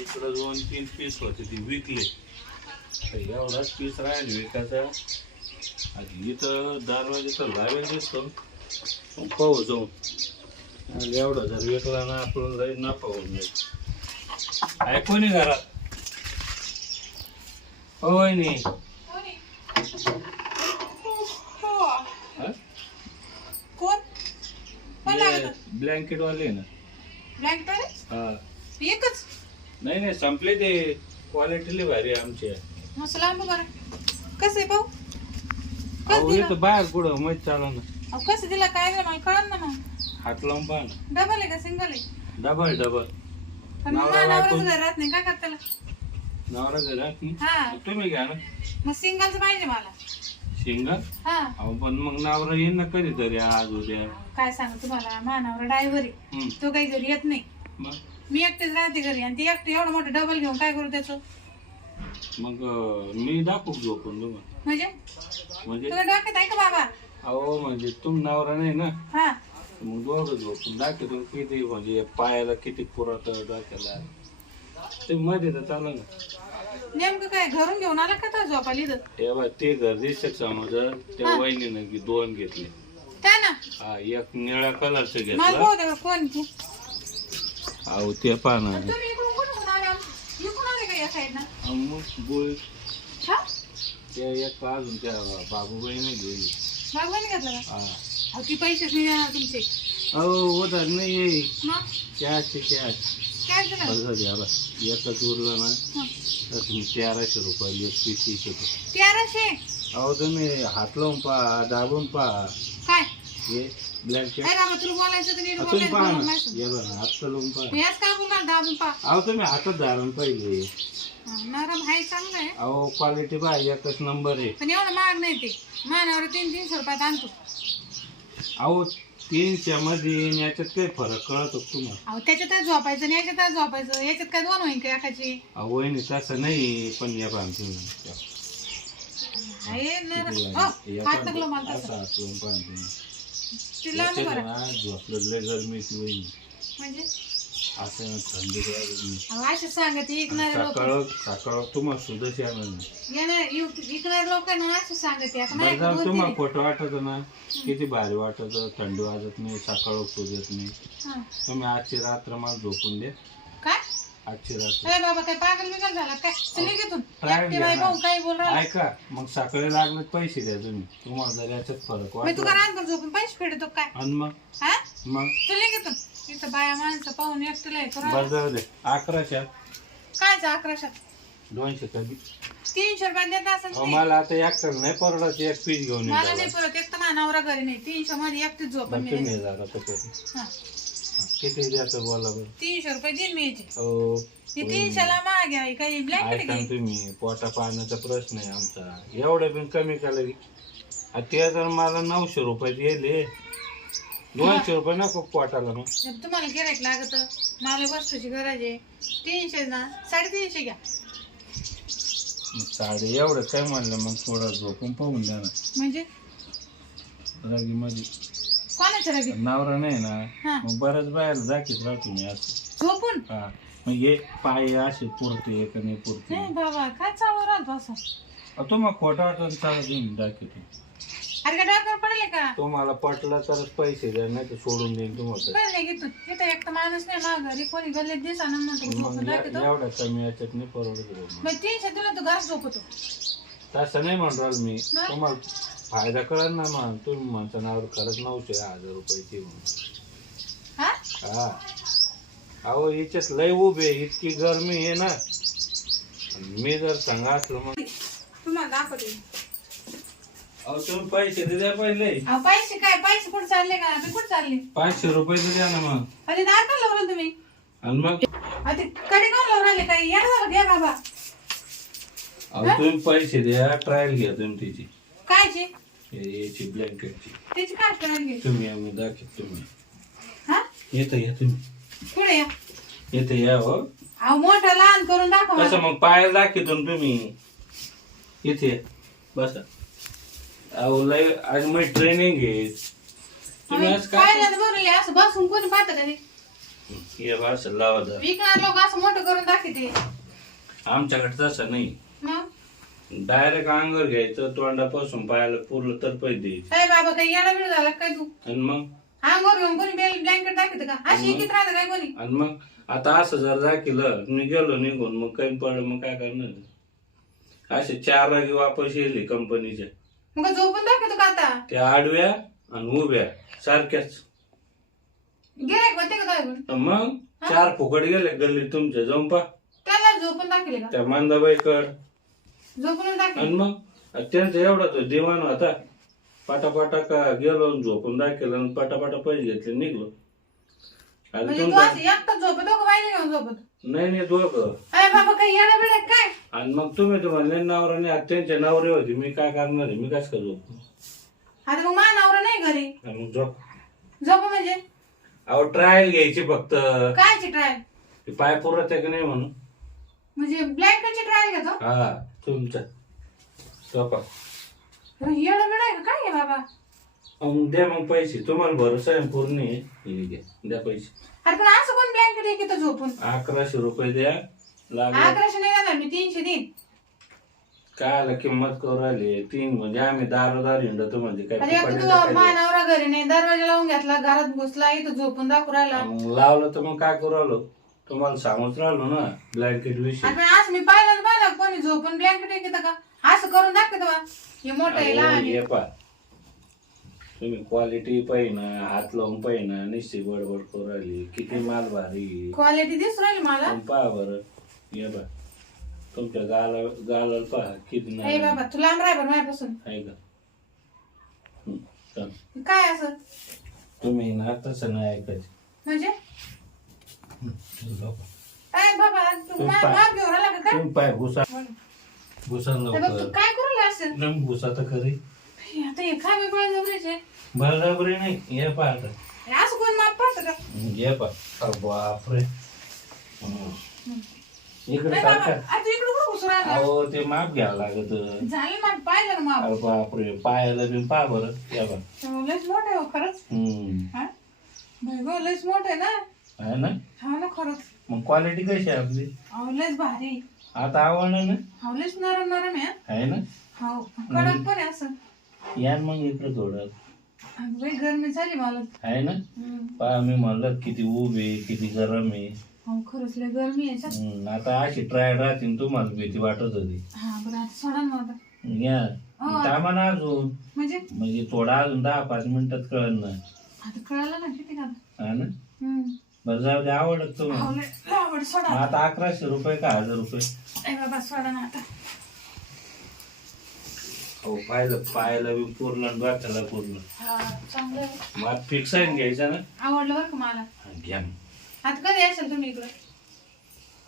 इकडं 2-3 पीस होते ती विकले. एवढाच पीस राहील विकायचा. आणि इथं दरवाजा तर लावेल दिसतो, पाहू जाऊन. एवढा जर विकला ना आपण जाईल नफा होऊन जाईल. आहे कोणी घरात? होय नाही ब्लँकेट वाले ना. हा एकच नाही नाही संपले ते. क्वालिटी लई भारी आहे आमची. मस्त लांब बरं. कसं आहे भाऊ? अहो इथं बाहेर पुढं मग चाला ना. अहो कसं दिला काय दिलं मला कळलं ना. मग हात लावून पहा ना. डबल आहे का सिंगल आहे? Double double. पण मग नवऱ्याचं घर राहत नाही काय करत त्याला? नवरा घरात हा तुम्ही घ्या ना. मग सिंगलच पाहिजे मला. सिंगल? हा अहो पण मग नवरा येईन ना कधीतरी आज उद्या. काय सांगू तुम्हाला, मानावर ड्रायव्हर आहे, तो काही घरी येत नाही. मग मी एकटेच राहते घरी आणि ती एकटी एवढं मोठं डबल घेऊन काय करू त्याचं? मग मी दाखवू झोपून तुम्हाला. म्हणजे तुला डोक्यात आहे का बाबा? अहो म्हणजे तुम नवरा नाही ना, हा मग दोघं झोपून दाखवतो. किती म्हणजे पायाला किती पुरात डोक्याला ते मध्ये तर चालू ना. नेमकं काय घरून घेऊन आला का तो झोपायला इथं? हे बघ ते घर दिसत समज त्या वहिनीनं 2 घेतले. काय ना हा एक निळ्या कलरचं मला घेतला. भाऊ दे कोण ती? अहो ते पहा ना. तुम्ही इकडून कुठून आले? इकडून आले का या साईडनं? मग गोळ हा त्या एक अजून त्या बाबूबाईने घेतली. बागवानी घेतलं का? हा अहो ती पैसेच नाही देणार तुमचे. अहो उधार नाही. मग कॅश कॅश. काय झालं? बरं झालं एकच उरलं ना हं. तर तुम्ही 1300 रुपये एक पीस विकतो. 1300? अहो तुम्ही हात लावून पहा, दाबून पहा. काय हे ब्लँकेट काय बाबा तुला बोलायचं तर नीट तुम्ही पहा ना. बोलायचं. हे बघा हात लावून पहा. याच काय बोलणार दाबून पा. अहो तुम्ही हातात धरून पहिले. नरम आहे चांगलं आहे अहो क्वालिटी पहा एकच नंबर आहे. पण एवढं महाग नाही ते. मानावर 300-300 रुपयात आणतो. अहो 300 मध्ये आणि याच्यात काही फरक कळतो तुम्हाला? अहो त्याच्यातच झोपायचं आणि याच्यातच झोपायचं. याच्यात काय 2 होईल का एकाची? अहो वहिनी तसं नाही. पण या पहा तुम्ही हे नरम. हात लागलो मला असं तसं. हात लावून पहा तुम्ही. तिला लांब याच्यात बरं. ना झोपलं लय गरमीची वहिनी. म्हणजे असं थंडी अहो असे सांगत विकणारे लोक. सकाळ सकाळ तुम्हाला सुद्धा येणार नाही. विकणारे लोक ना असं सांगत आता तुम्हाला माझ्या खोटं वाटत ना किती भारी वाटत. थंडी वाजत नाही, सकाळ सूज येत नाही. तुम्ही आजची रात्र मला झोपून द्या. काय आजची रात्र अरे बाबा काय पागल बिगल झाला काय? चल घेतून Try एकटे बाई घ्या भाऊ ना. काय बोल राहिला? ऐका मग सकाळी लागले पैसे द्या तुम्ही. तुम्हाला जर याच्यात फरक मी तू वाटला का रांग झोपून पैसे फेडतो काय? आणि मग हा मग चल घेतून. इथं बाया माणसं पाहून एकटीला हे करू बरं जाऊ दे. 1100 कायच 1100? 200 कधी 300 रुपये देत असेल अहो, ती. मला आता एकटं नाही परवडत. एक पीस घेऊन मला येईल. नाही परत एक तर मानावरा घरी नाही. 300 मध्ये एकटीच झोपून मी. तुम्ही जरा हा किती द्यायचं बोला बरं. 300 रुपये देईन मी याचे. हो ती 300 ला महाग आहे काही ब्लँकेट ऐका घे. ना तुम्ही. पोटा पाण्याचा प्रश्न आहे आमचा. एवढे पण कमी केलं की ते जर मला 900 रुपये दिले 200 रुपये नको पोटाला. मग तुम्हाला गिरायक लागत, मला वस्तूची गरज आहे. 300 ना 350 घ्या. साडे एवढं काय म्हणलं मग थोडं झोपून पाहून द्या ना. म्हणजे रागी मध्ये कोणाच्या रगी? नवरा नाही हा. ना मग बऱ्याच बाहेर दाखीत राहतो मी असं. झोपून? हा मग हे पाय असे पुरते का नाही पुरते. नाही बाबा काय चालू राहतो असं? तुम्हाला खोटा वाटत चालत तुम्ही दाखवतो. अरे का डॉक्टर पडले का? तुम्हाला पटलं तरच पैसे द्या नाही तर सोडून देईन तुम्हाला. पडले घेतो. इथं एक तर माणूस नाही माघारी कोणी गल्लीत दिसा ना म्हणतो झोपून मग दाखवतो. एवढ्या कमी याच्यात नाही परवडत. मग 300 तुला तू घरात झोपतो. तसं नाही म्हणणार मी. तुम्हाला फायदा कळत ना. मग तुम्ही म्हणता नावर खरंच 900-1000 रुपयाची म्हणून. हा हा अहो याच्यात लय उभे इतकी गरमी आहे ना. मी जर सांगा असलं मग तुम्हाला दाखवते. अहो तुम्ही पैसे द्या पहिले. अहो पैसे काय? पैसे कुठे चालले का? मी कुठे चालले? 500 रुपये तर द्या ना मग. अरे दार का लावलं तुम्ही? आणि मग अरे कडे का लावून राहिले काय? या ना घ्या बाबा. अहो तुम्ही पैसे द्या. ट्रायल घ्या तुम्ही तिची कायची? याची ब्लँकेटची. त्याची काय करायला घे? तुम्ही आम्ही दाखव तुम्ही हा येतं या तुम्ही पुढे या. येतं या. हो अहो मोठं लहान करून दाखवा. कसं मग पायाला दाखवतो ना तुम्ही. इथे बसा. अहो लय आज मी ट्रेनिंग घेत. तुम्ही असं काय पाहिलं बरं असं बसून कोणी पाहतं का ते? हे असं लावा जरा. विकणार लोक असं मोठं करून दाखवते. आमच्याकडे तसं नाही, मग डायरेक्ट अंगावर घ्यायचं, तोंडापासून पायाला पुरलं तर पैसे द्यायचे. काय बाबा काही येडा बिड झाला काय तू? आणि मग अंगावर घेऊन कोणी ब्लँकेट दाखवत का? अशी इकित राहतं काय कोणी? आणि मग आता असं जर दाखिलं मी गेलो निघून मग काही पडलं मग काय करणार? असे 4 रागी वापस येईल कंपनीच्या. मग झोपून दाखवतो का आता? त्या आडव्या आणि उभ्या सारख्याच. गिरायक होते का काय? मग 4 फुकट गेले गल्लीत तुमच्या, जाऊन पा त्याला झोपून दाखवले का? त्या मंदाबाईकड. झोपून दाखवले. आणि मग त्यांचा एवढा तो दिवाण होता, पाटापाटा का गेलो आणि झोपून दाखवलं आणि पाटापाटा पैसे घेतले निघलो. आणि म्हणजे तू तुमचा असं एकटाच झोपतो का बाईने घेऊन झोपत? नाही दोघं. अरे बाबा काही येडा बिड काय? आणि मग तुम्ही म्हणले नवरा नाही, त्यांच्या नवरे होते, मी काय करणार आहे? मी कस का झोप? आता मग माझा नवरा नाही घरी. मग झोप. झोप म्हणजे अहो ट्रायल घ्यायची फक्त, कायची ट्रायल? ते पाय पुरत आहे का नाही म्हणून. म्हणजे ब्लँकेटची ट्रायल घेतो? हा तुमच्या झोपा. येडा बिड आहे का काय आहे बाबा? मग द्या मग पैसे, तुम्हाला भरोसा आहे पूर्ण आहे. हे घ्या, द्या पैसे. अरे पण असं कोण ब्लँकेट घेतो झोपून? 1100 रुपये द्या लागले. 1100 नाही देणार मी, 300 देईन. काय आला किंमत करू राहिली 3 म्हणजे आम्ही दारोदार हिंडतो म्हणजे काय अरे एक फुकट तू आहे का माझ्या काय? नवरा घरी नाही, दरवाजा लावून घेतला, घरात घुसला, इथं झोपून दाखवू राहिला. मग लावलं तर मग काय करू राहिलो? तुम्हाला सांगूच राहिलो ना ब्लँकेट विषयी. आणि आज मी पाहिलं कोणी झोपून ब्लँकेट घेतं का? असं करून दाखवतो बा. हे मोठं आहे, लहान आहे. हे पा तुम्ही क्वालिटी पाहिना, हात लावून पाहिना, निश्चित बडबड करू राहिली. किती माल भारी. क्वालिटी दिसू राहिली मला. पण पहा बरं, हे पा तुमच्या गाला पहा किती हे नाही बाबा तू लांब राह बरं माझ्यापासून. आहे का. चल. काय असं तुम्ही ना तसं नाही ऐकायचं. म्हणजे? लोक. काय बाबा तू माग घेऊन आला का काय? तुम्ही पाय घुसा घुसा हे बघ, तू लवकर. काय करू राहिला असं? नाही घुसा तर खरी. हे आता हे खावे बळ जबरीचे. बरोबर नाही. हे पहा आता. असं कोण माप पाहतं का? हे पहा. अरे बापरे. इकडे नाही बाबा, टाका. आता तू इकडे कुठं घुसून राहिला? अहो ते माप घ्यावं लागत. झालं माप, पाहिलं ना माप. अरे बापरे, पायाला बी पहा बरं. या बा. लयच मोठं आहे हो खरंच. हा? बाई गं, लयच मोठं आहे ना. आहे ना. हा ना खरंच. मग क्वालिटी कशी आहे आपली? अहो लयच भारी. आता आवडलं ना. अहो लयच नरम नरम आहे. आहे ना. हो कडक पण आहे असं. या न मग इकडं थोडं. अगं बाई गरमी झाली मला. आहे ना. पहा मी म्हणलं किती उभे किती गरम आहे. हो खरंच लय गरमी आहे. आता अशी ट्राय राहतील तुम्हाला भीती वाटत होती. हा बरं आता सोडा ना मला. या हो. थांबा ना अजून, म्हणजे थोडा अजून 10-5 मिनिटात कळलं ना. आता कळालं ना किती का? हा ना. बरं जाऊ दे, आवडत तुम्हाला. आवड सोडा. आता 1100 रुपये का 1000 रुपये? ए बाबा सोडा ना आता. हो पाहिलं, पायाला बी पूर्ण डोक्याला पूर्ण. हा चांगलं आहे. मग फिक्स आहे घ्यायचा ना. आवडलं बरं का मला. हा, घ्या मग. आता कधी असेल तुम्ही इकडं?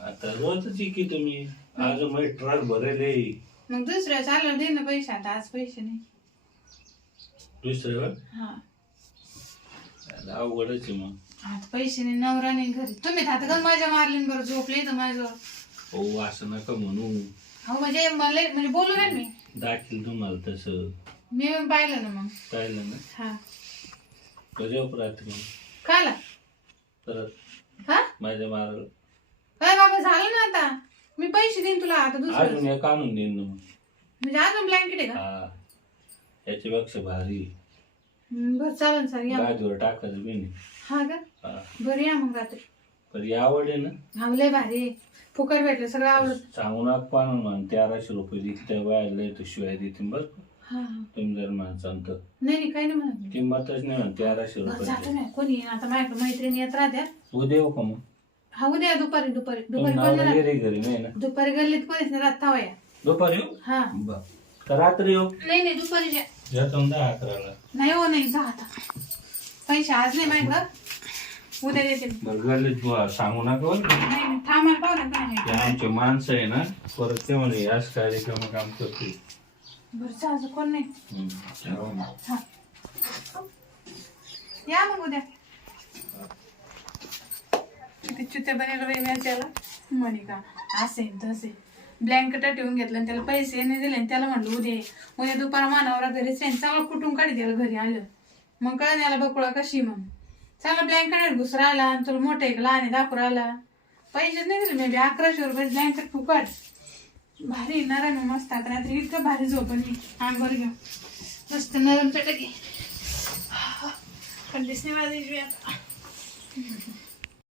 आता रोजच की तुम्ही आज मग ट्रक भरेल. मग दुसऱ्या चाललं दे ना पैसे. आता आज पैसे नाही. दुसऱ्यावर हा अवघडच आहे मग. आता पैसे नाही, नवरा नाही घरी. तुम्ही आता का मजा मारली ना बरं, झोपले तर माझ्यावर. हो असं नका म्हणू. हो म्हणजे मला म्हणजे बोलू ना मी. दाखील तुम्हाला तसं. मी येऊन पाहिलं ना मग. पाहिलं ना. हा कधी रात्री काला परत हा माझ्या मारायला काय बाबा झालं ना आता. मी पैसे देईन तुला आता दुसरं. अजून एक आणून देईन ना मग. म्हणजे अजून ब्लँकेट आहे का? हा याच्यापेक्षा भारी. बरं चालेल सर या. गादीवर टाकायचं बी नाही. हा का? हा बरं या मग रात्री. पण ही आवड आहे ना. हा लय भारी आहे. फुकट भेटलं सगळं आवडत. सांगू नका पाहून म्हण 1300 रुपये देते त्या बायला येतो शिवाय देते बस. हा तुम्ही जर माणसांत नाही नाही काही नाही म्हणत. किंमतच नाही म्हण 1300 बरं, जातो रुपये. नाही कोणी आता माझ्याकडे मैत्रिणी येत राहत्या. उद्या येऊ का मग? हा उद्या दुपारी दुपारी तुम्ही दुपारी नवरा कोणी नाही गेले घरी नाही ना. राहत. दुपारी गल्लीत कोणीच नाही राहत तवा या. दुपारी येऊ. हा बर का रात्री येऊ? नाही नाही दुपारी या. येतो ना 11ला. नाही हो नाही जा आता. पैसे आज नाही माझ्याकडं. उद्या देते मी. बरं गल्लीत सांगू नका बरं. नाही नाही थांबायला पाहू ना काय. ते आमचे माणसं आहे ना, परत ते म्हणे याच कार्यक्रम काम करते. बरं चालतं कोण नाही. तेव्हा मग. हा या मग उद्या. किती चुते बनेल बाई मॅच्याला म्हणे का असे तसे. ब्लँकेट ठेवून घेतलं आणि त्याला पैसे नाही दिले आणि त्याला म्हणलं उद्या ये. उद्या दुपार मानावरा घरीच राहीन. चांगलं कुठून काढी त्याला घरी आलं. मग कळण याला बकुळा कशी मग. चांगला ब्लँकेट घुस राहिला आणि तुला मोठे एक लहान आहे दाखवू राहिला. पैसे नाही दिले मे बी 1100 ब्लँकेट फुकट. भारी नरम आहे मस्त. आता रात्री इतकं भारी झोपण मी अंगावर घेऊ मस्त नरम चटक आहे. कंडिशनर वाजायची आता.